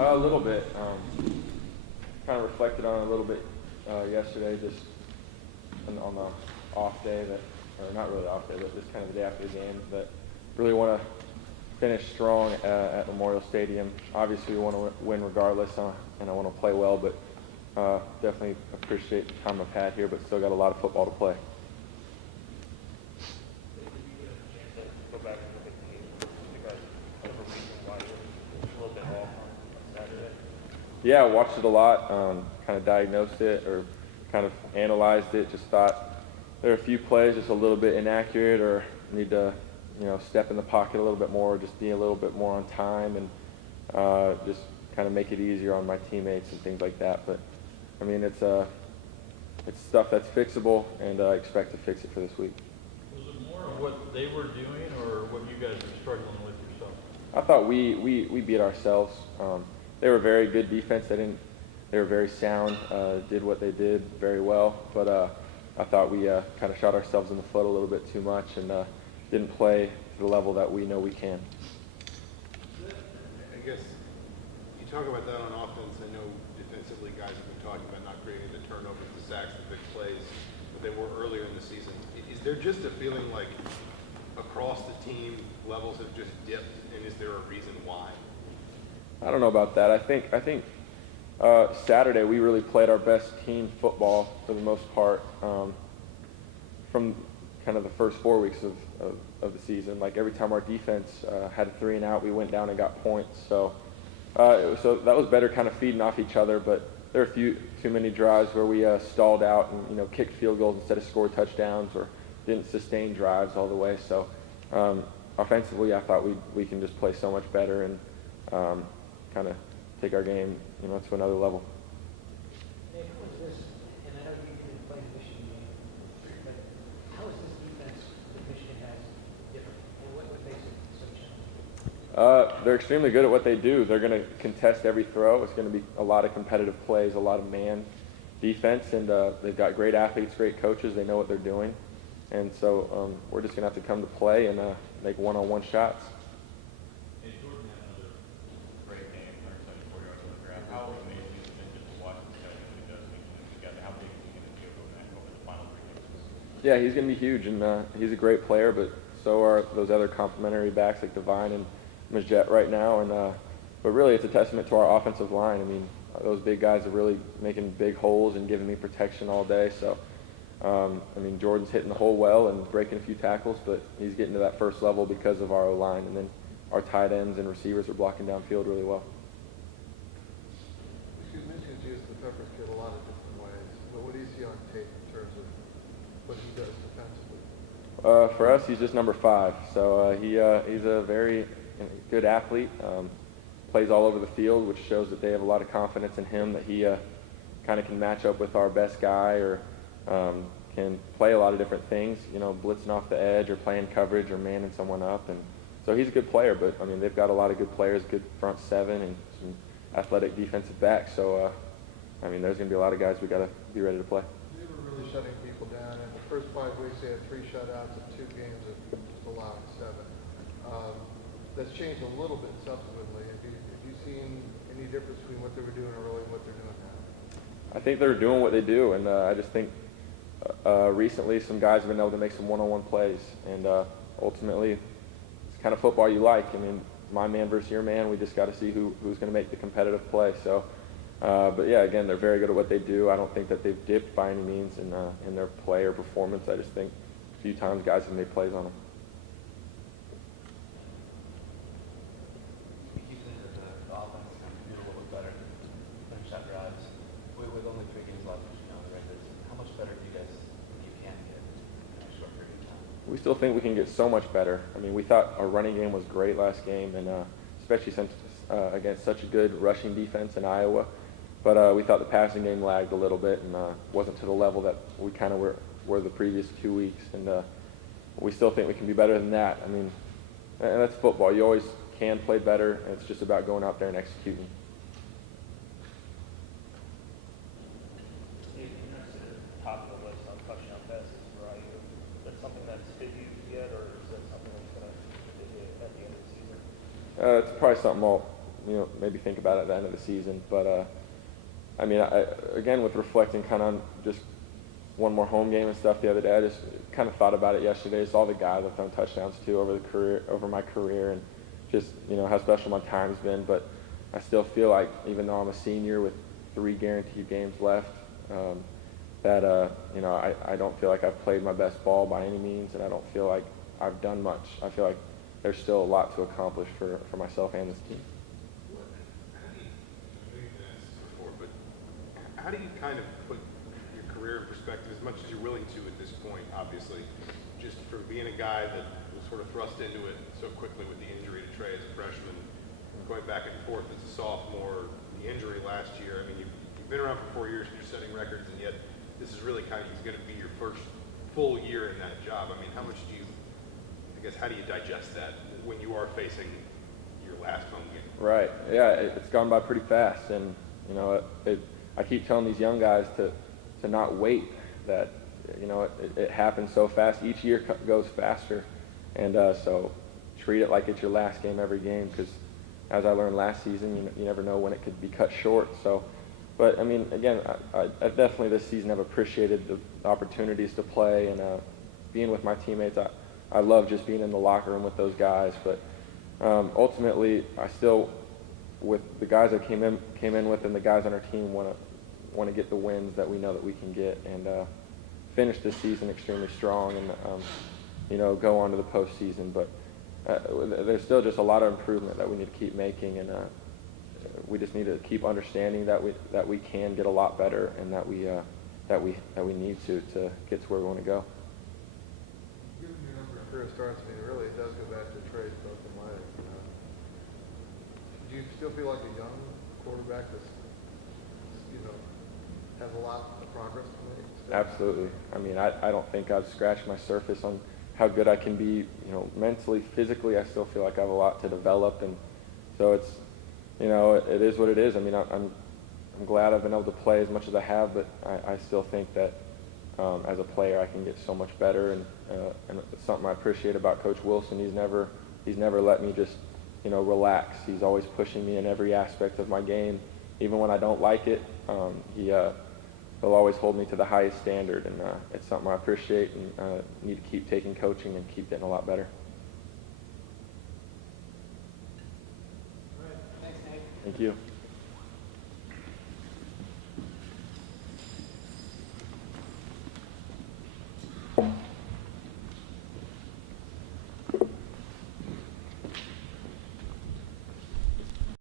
A little bit. Kind of reflected on it a little bit yesterday, just on the off day or not really off day, but just kind of the day after the game, that really want to finish strong at Memorial Stadium. Obviously, we want to win regardless, and I want to play well, but definitely appreciate the time I've had here, but still got a lot of football to play. Go back and look at the game. You guys have a reason why you're a little bit off on Saturday? Yeah, I watched it a lot, kind of diagnosed it or kind of analyzed it, just thought there are a few plays just a little bit inaccurate or need to, step in the pocket a little bit more, just be a little bit more on time and just kind of make it easier on my teammates and things like that. But, I mean, it's stuff that's fixable, and I expect to fix it for this week. Was it more of what they were doing or what you guys were struggling with yourself? I thought we beat ourselves. They were very good defense. They were very sound, did what they did very well. But I thought we kind of shot ourselves in the foot a little bit too much and didn't play to the level that we know we can. I guess you talk about that on offense. I know defensively guys have been talking about not creating the turnovers, the sacks, the big plays, but they were earlier in the season. Is there just a feeling like across the team levels have just dipped, and is there a reason why? I don't know about that. I think Saturday we really played our best team football for the most part from kind of the first 4 weeks of the season. Like every time our defense had a 3 and out, we went down and got points. So that was better, kind of feeding off each other. But there are too many drives where we stalled out and kicked field goals instead of scored touchdowns or didn't sustain drives all the way. So offensively, I thought we can just play so much better and kind of take our game to another level. Nate, how is this, and I know you didn't play the Michigan game, but how is this defense that Michigan has different, and what makes it so challenging? They're extremely good at what they do. They're going to contest every throw. It's going to be a lot of competitive plays, a lot of man defense, and they've got great athletes, great coaches. They know what they're doing. And so we're just going to have to come to play and make one-on-one shots. Hey, Jordan had another great game, 174 yards on the ground. How amazing has it been just to watch this guy when he does make it together? How big is he going to be over the final 3 games? Yeah, he's going to be huge, and he's a great player, but so are those other complementary backs like Devine and Majette right now. And but really, it's a testament to our offensive line. I mean, those big guys are really making big holes and giving me protection all day. So, Jordan's hitting the hole well and breaking a few tackles, but he's getting to that first level because of our O-line, and then our tight ends and receivers are blocking downfield really well. Michigan's used the Peppers kid a lot of different ways, but what do you see on tape in terms of what he does defensively? For us, he's just number 5. So he's a very good athlete, plays all over the field, which shows that they have a lot of confidence in him, that he kind of can match up with our best guy or can play a lot of different things, blitzing off the edge or playing coverage or manning someone up. And so he's a good player, but, they've got a lot of good players, good front 7 and some athletic defensive backs. So, there's going to be a lot of guys we got to be ready to play. They were really shutting people down. In the first 5 weeks, they had 3 shutouts in 2 games and just allowing 7. That's changed a little bit subsequently. Have you seen any difference between what they were doing early and what they're doing now? I think they're doing what they do, and I just think recently some guys have been able to make some one-on-one plays, and ultimately it's kind of football you like. My man versus your man, we just got to see who's going to make the competitive play. So, but yeah, again, they're very good at what they do. I don't think that they've dipped by any means in their play or performance. I just think a few times guys have made plays on them. You think that the offense is going to be a little bit better finish that drives with only 3 games left on the regular season? How much better do you guys think you can get in a short period of time? We still think we can get so much better. We thought our running game was great last game, and especially since against such a good rushing defense in Iowa. But we thought the passing game lagged a little bit and wasn't to the level that we kind of were the previous 2 weeks. And we still think we can be better than that. And that's football. You always can play better, and it's just about going out there and executing. You're not at the top of the list on touchdown passes for IU. Is that something that's hit you yet, or is that something that's going to hit you at the end of the season? It's probably something I'll maybe think about it at the end of the season. But I mean, again, with reflecting kind of on just one more home game and stuff the other day, I just kind of thought about it yesterday. Saw the guys I've thrown touchdowns to over my career, and just how special my time's been. But I still feel like, even though I'm a senior with 3 guaranteed games left, that I don't feel like I've played my best ball by any means, and I don't feel like I've done much. I feel like there's still a lot to accomplish for myself and this team. How do you kind of put your career in perspective, as much as you're willing to at this point, obviously, just from being a guy that was sort of thrust into it so quickly with the injury to Trey as a freshman, going back and forth as a sophomore, the injury last year. I mean, you've been around for 4 years and you're setting records, and yet this is really kind of going to be your first full year in that job. I mean, how do you digest that when you are facing your last home game? Right. Yeah, it's gone by pretty fast, and I keep telling these young guys to not wait. That it happens so fast. Each year goes faster, and so treat it like it's your last game every game. Because as I learned last season, you never know when it could be cut short. So, but I mean, again, I definitely this season have appreciated the opportunities to play and being with my teammates. I love just being in the locker room with those guys. But ultimately, I still, with the guys I came in with and the guys on our team, want to get the wins that we know that we can get, and finish this season extremely strong, and go on to the postseason. But there's still just a lot of improvement that we need to keep making, and we just need to keep understanding that we can get a lot better, and that we need to get to where we want to go. Given your number of career starts, I mean, really, it does go back to Trey's broken leg. Do you still feel like a young quarterback that's, has a lot of progress to make? Absolutely. I mean, I don't think I've scratched my surface on how good I can be, mentally, physically. I still feel like I have a lot to develop, and so it's, it is what it is. I mean, I'm glad I've been able to play as much as I have, but I still think that as a player I can get so much better, and it's something I appreciate about Coach Wilson. He's never let me just relax. He's always pushing me in every aspect of my game, even when I don't like it. He'll always hold me to the highest standard, and it's something I appreciate, and need to keep taking coaching and keep getting a lot better. All right. Thanks, Nate. Thank you.